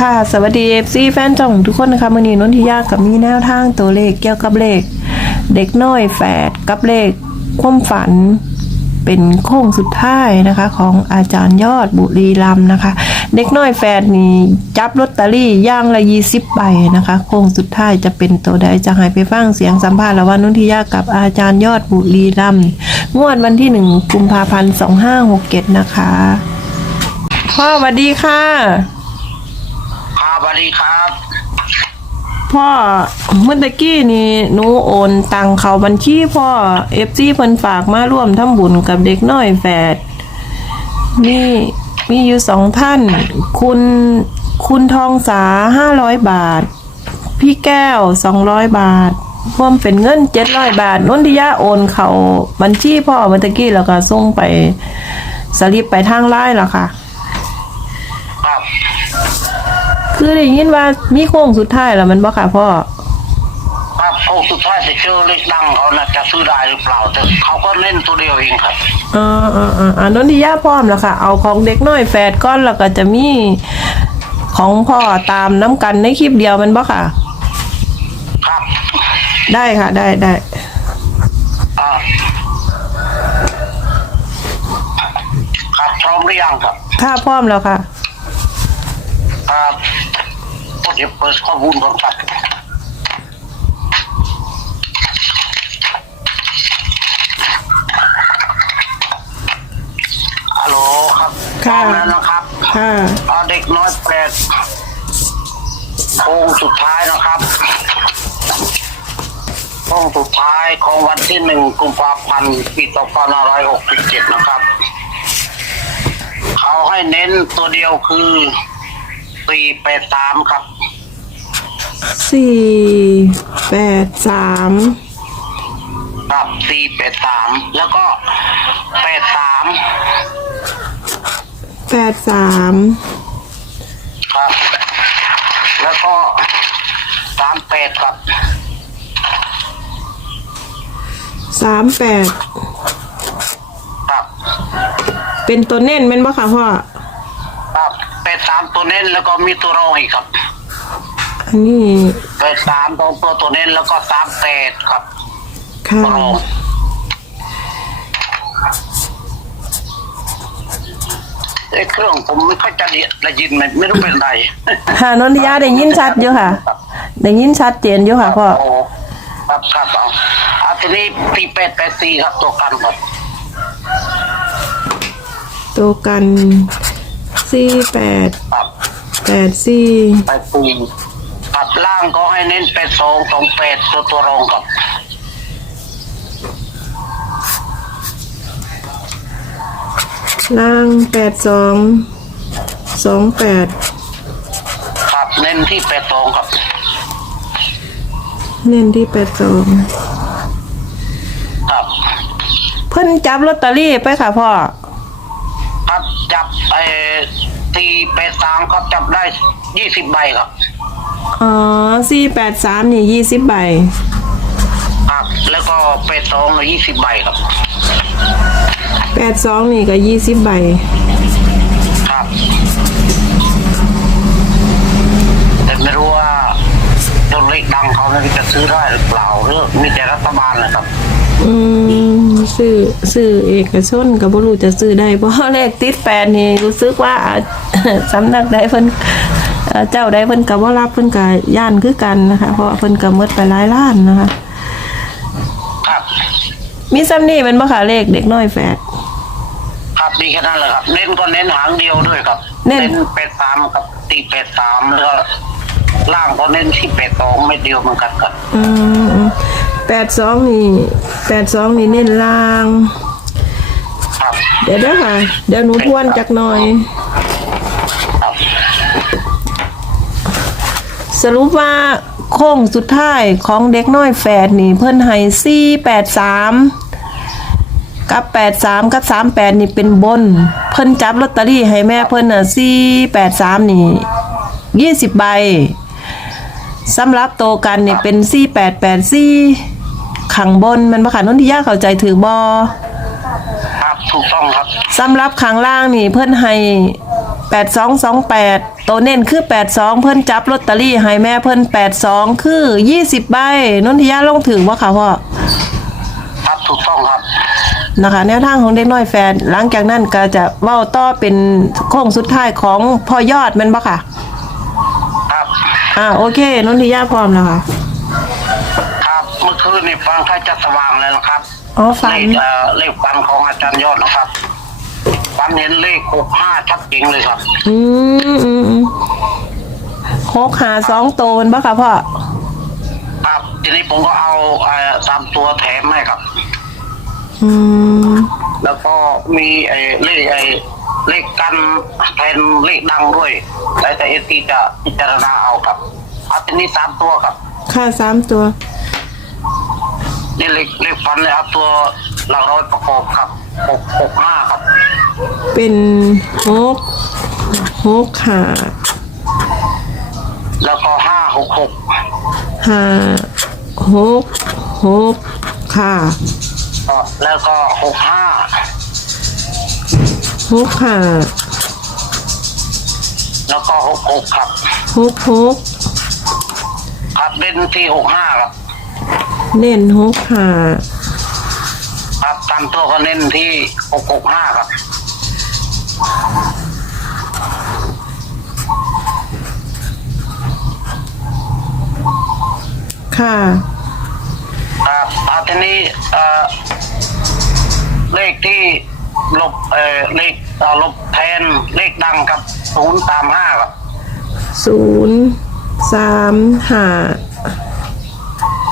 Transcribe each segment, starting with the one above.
ค่ะ สวัสดีเอฟซีแฟนจ่องทุกคนนะคะมือนี้นนทิยากับมีแนวทางตัวเลขเกี่ยวกับเลข เด็กน้อยแฝดกับเลขความฝันเป็นโค้งสุดท้ายนะคะ ของอาจารย์ยอดบุรีรัมนะคะ เด็กน้อยแฝดนี่จับลอตเตอรี่ย่างละยี่สิบใบนะคะ โค้งสุดท้ายจะเป็นตัวใดจะให้ไปฟังเสียงสัมภาษณ์ระหว่างนุ่นทิยากับอาจารย์ยอดบุรีรัมงวดวันที่หนึ่งกุมภาพันธ์สองห้าหกเจ็ดนะคะพ่อสวัสดีค่ะ สวัสดีครับ พ่อเมื่อตะกี้นี่หนูโอนตังเขาบัญชีพ่อเอฟซีเพิ่นฝากมาร่วมทำบุญกับเด็กน้อยแฝดมีมีอยู่สองท่าน คุณคุณทองสาห้าร้อยบาท พี่แก้วสองร้อยบาทรวมเป็นเงินเจ็ดร้อยบาทนนทิยาโอนเขาบัญชีพ่อเมื่อตะกี้แล้วก็ส่งไปสลิปไปทางไลน์แล้วค่ะ ครับคือได้ยินว่ามีโค้งสุดท้ายแล้วมันบ่ค่ะพ่อครับโอ้สุดท้ายจะเจอเลขดังเขานะจะซื้อได้หรือเปล่า แต่เขาก็เล่นตัวเดียวเองครับอ่าอ่าอ่าอ่านนทิยาพร้อมแล้วค่ะ เอาของเด็กน้อยแฝดก้อนแล้วก็จะมีของพ่อตามน้ำกันในคลิปเดียวแมันบ่ค่ะ ครับได้ค่ะ ได้ได้อ่าครับพร้อมหรือยังครับ ถ้าพร้อมแล้วค่ะ ครับก็เดี๋ยวเปิดข้อมูลก่อนครับฮัลโหลครับพร้อมแล้วนะครับค่ะเอาเด็กน้อยแปดโค้งสุดท้ายนะครับโค้งสุดท้ายของวันที่หนึ่งกุมภาพันธ์ปีสองพันห้าร้อยหกสิบเจ็ดนะครับ เขาให้เน้นตัวเดียวคือ สี่แปดสามครับสี่แปดสามครับสี่แปดสามแล้วก็แปดสามแปดสามครับ แล้วก็สามแปดครับสามแปดครับ เป็นตัวเน้นแม่นบ่ค่ะพ่อครับแปดสามตัวเน้นแล้วก็มีตัวรองอีกครับอันนี้แปดสามตรงตัวตัวเน้นแล้วก็สามแปดครับค่ะตัวรองเอ้เครื่องผมไม่ค่อยจะได้ยินมันไม่รู้เป็นไรค่ะนนทิยาได้ยินชัดอยู่ค่ะได้ยินชัดเจนอยู่ค่ะพ่อโครับครับเอาอาทีนี้ตีแปดแปดสี่ครับตัวกันครับตัวกัน สี่แปดครับแปดสี่ไปปูตัดล่างก็ให้เน้นแปดสองสองแปดตัวตัวรองครับล่างแปดสองสองแปดครับเน้นที่แปดสองครับเน้นที่แปดสองครับเพิ่นจับลอตเตอรี่ไปค่ะพ่อ ครับจับไอ้ ตีแปดสามครับจับได้ยี่สิบใบครับ อ๋อสี่แปดสามนี่ยี่สิบใบ ครับ แล้วก็แปดสองยี่สิบใบครับ แปดสองนี่ก็ยี่สิบใบ ครับ แต่ไม่รู้ว่าตัวเลขดังเขาเนี่ยจะซื้อได้หรือเปล่าหรือมีแต่รัฐบาลนะครับ อืมซื้อซื้อเอกชนก็บ่รู้จะซื้อได้เพราะเลขติดแปดนี่รู้สึกว่า สำนักใดเพิ่นเอ่อเจ้าใดเพิ่นก็บ่รับเพิ่นก็ย่านคือกันนะคะ เพราะว่าเพิ่นก็หมดไปหลายล้านนะคะ ครับมีซ้ำนี่แมันบ่ค่ะเลขเด็กน้อยแฝดครับดีแค่นั้นแหละครับเน้นก็เน้นหางเดียวด้วยครับเน้นเป็ดสามกับตีเป็ดสามแล้วก็ล่างก็เน้นที่เป็ดสองไม่เดียวเหมือนกันครับอืมแปดสองนี่ แปดสองนี่เน้นล่าง ครับเดี๋ยวเด้อค่ะ เดี๋ยวหนูทวนจักหน่อย สรุปว่าโค้งสุดท้ายของเด็กน้อยแฝดนี่ เพิ่นให้สี่แปดสามกับแปดสามกับสามแปดนี่เป็นบน เพิ่นจับลอตเตอรี่ให้แม่เพิ่นน่ะสี่แปดสามนี่ยี่สิบใบสำหรับโตวกันนี่เป็นสี่แปดแปดสี่ ขังบนแมันบ่ค่ะนนทิยาเข้าใจถือบอครับถูกต้องครับสำหรับข้างล่างนี่เพิ่นให้แปดสองสองแปดตัวเน้นคือแปดสองเพิ่นจับลอตเตอรี่ให้แม่เพิ่นแปดสองคือยี่สิบใบนนทิยาลงถึงว่าค่ะพ่อครับถูกต้องครับนะคะแนวทางของเด็กน้อยแฟน หลังจากนั้นก็จะเว้าต่อเป็นโค้งสุดท้ายของพ่อยอดแมันบ่ค่ะ ครับอ่าโอเคนนทิยาพร้อมแล้วค่ะ ครับเมื่อคืนนี่ฟังถ้าจะสว่างเลยนะครับอ๋อฝันเลขเอ่อเลขฟันของอาจารย์ยอดนะครับฟันเห็นเลขหกห้าชัดจริงเลยครับอืมอืมอืมหกหาสองโตแมันบ่ค่ะพ่อครับทีนี้ผมก็เอาเอ่อสามตัวแถมให้ครับ อืมแล้วก็มีไอ้เลขไอ้เลขกันแทนเลขดังด้วยแล้วแต่เอซีจะพิจารณาเอาครับเอาทีนี้สามตัวครับ ค่าสามตัว นี่เลขเลขฟันเลยเอาตัวหลักร้อยประกอบครับหกหกห้าครับเป็นหกหกหาแล้วก็ห้าหกหกห้าหกหกค่ะแล้วก็หกห้าหกหาแล้วก็หกหกครับหกหกครับเล่นที่หกห้าครับ เน้นหกหาครับตามตัวก็เน้นที่หกหกห้าครับ ค่ะ ครับอาทีนี้เอ่อเลขที่ลบเอ่อเลขเอ่อลบแทนเลขดังครับศูนย์ตามห้าครับศูนย์สามห้า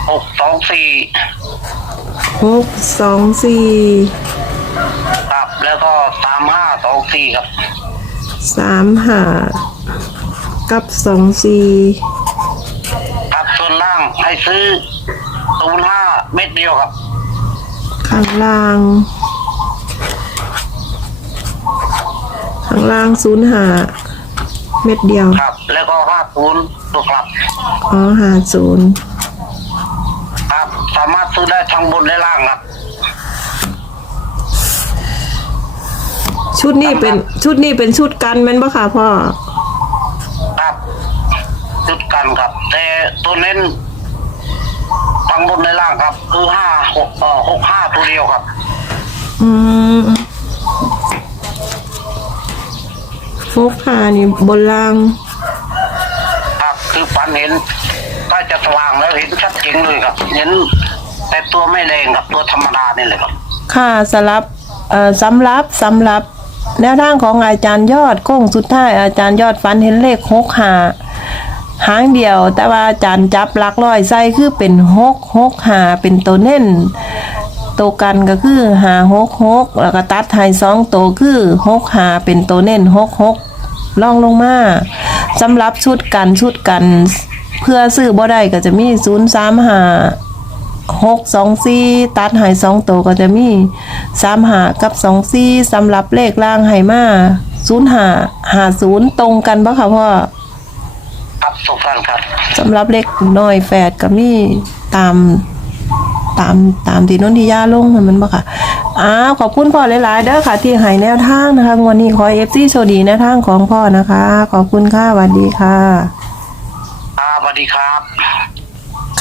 หกสองสี่หกสองสี่ครับแล้วก็สามห้าสองสี่ครับสามห้ากับสองสี่ครับส่วนล่างให้ซื้อศูนย์ห้าเม็ดเดียวครับ ข้างล่าง ข้างล่างศูนย์ห้าเม็ดเดียว ครับ แล้วก็ห้าศูนย์ตัวครับ อ๋อห้าศูนย์ครับสามารถซื้อได้ทั้งบนและล่างครับ ชุดนี้เป็นชุดนี้เป็นชุดกันแมันปะคะพ่อ ครับจุดกันครับ แต่ตัวเน้นทั้งบนและล่างครับ คือห้าหกเอ่อหกห้าตัวเดียวครับ อืมฟุกหานี่บนล่าง ครับ คือฝันเห็นใกล้จะสว่างแล้วเห็นชัดเจนเลยครับ เห็น แต่ตัวไม่แรงครับตัวธรรมดาเนี่ยเลยครับ ค่ะสลับเอ่อสำรับสำรับแนวทางของอาจารย์ยอดโค้งสุดท้ายอาจารย์ยอดฟันเห็นเลขหกหาหางเดียว แต่ว่าอาจารย์จับหลักร้อยใส่คือเป็นหกหกหาเป็นตัวเน้นตัวกันก็คือหาหกหกแล้วก็ตัดไทยสองตัวคือหกหาเป็นตัวเน้นหกหกล่องลงมาสำหรับชุดกันชุดกัน เพื่อซื้อบ่ได้ก็จะมีศูนย์สามหา หกสองสี่ตัดใหายสองตัวก็จะมีสามหากับสองสี่สำหรับเลขล่างไหมาศูนย์หาหาศูนย์ตรงกันปะคะพ่อครับสุฟันครับสำหรับเลขน้อยแฝดก็มีตามตามตามที่นนทิยาลงนั่นมันปะค่ะ อ้าวขอบคุณพ่อหลายๆเด้อค่ะ ที่ให้แนวทางนะคะงวันนี้ขอเอฟซีโชคดีแนวทางของพ่อนะคะ ขอบคุณค่ะสวัสดีค่ะครับสวัสดีครับ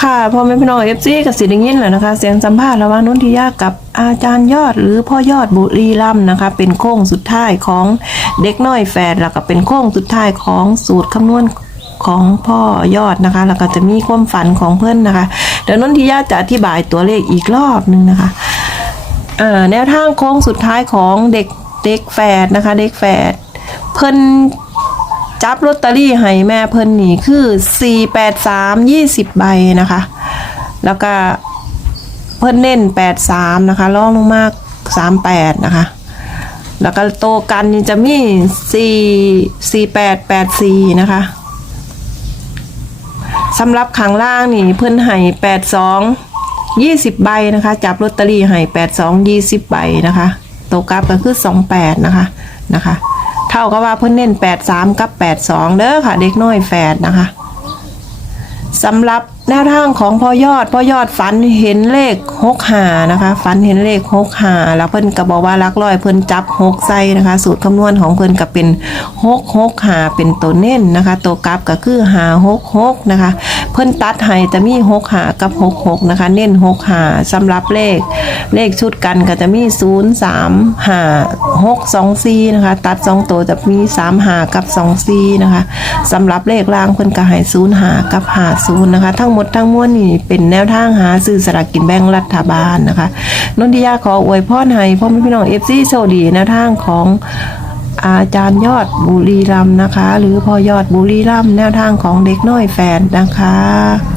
ค่ะพ่อแม่พี่น้องเอฟซีกับสิไดิยินแหละนะคะ เสียงสัมภาษณ์ระหว่างนุ่นทิยากับอาจารย์ยอดหรือพ่อยอดบุรีรัมนะคะ เป็นโค้งสุดท้ายของเด็กน้อยแฝดแล้วก็เป็นโค้งสุดท้ายของสูตรคำนวณของพ่อยอดนะคะ แล้วก็จะมีความฝันของเพื่อนนะคะเดี๋ยวนุ่นทิยาจะอธิบายตัวเลขอีกรอบหนึงนะคะแนวทางโค้งสุดท้ายของเด็กเด็กแฝดนะคะ เด็กแฝดเพิ่น จับลอตเตอรี่ให้แม่เพิ่นนี่คือ 483 20 ใบนะคะ แล้วก็เพิ่นเน้น 83 นะคะล่องลงมาก 38 นะคะ แล้วก็โตกันจะมี 4 4884 นะคะสำหรับขังล่างนี่เพิ่นให้82 20 ใบนะคะ จับลอตเตอรี่ให้82 20 ใบนะคะ โตกลับก็คือ 28 นะคะนะคะ ท่ากับว่าเพิ่นเน้น83กับ82เด้อค่ะ เด็กน้อยแฝดนะคะสำหรับ แนวทางของพ่อยอดพ่อยอดฝันเห็นเลขหกหานะคะฝันเห็นเลขหกหาแล้วเพิ่นก็บอกว่าลักลอยเพิ่นจับหกไส้นะคะ สูตรคำนวณของเพิ่นก็เป็นหกหกหาเป็นตัวเน้นนะคะ ตัวกราฟก็คือหาหกหกนะคะ เพิ่นตัดให้จะมีหกหากับหกหกนะคะ เน้นหกหาสำหรับเลข เลขชุดกันก็จะมีศูนย์สามหาหกสองสี่นะคะ ตัดสองตัวจะมีสามหากับสองสี่นะคะสำหรับเลขล่างเพิ่นก็ให้ศูนย์หากับหาศูนย์นะคะทั้งหมดทั้งมวลนี่เป็นแนวทางหาซื้อสลากกินแบ่งรัฐบาลนะคะนนทิยาขออวยพรให้พ่อแม่พี่น้องเอฟซีโชคดีแนวทางของอาจารย์ยอดบุรีรัมนะคะ หรือพ่อยอดบุรีรัมแนวทางของเด็กน้อยแฟนนะคะ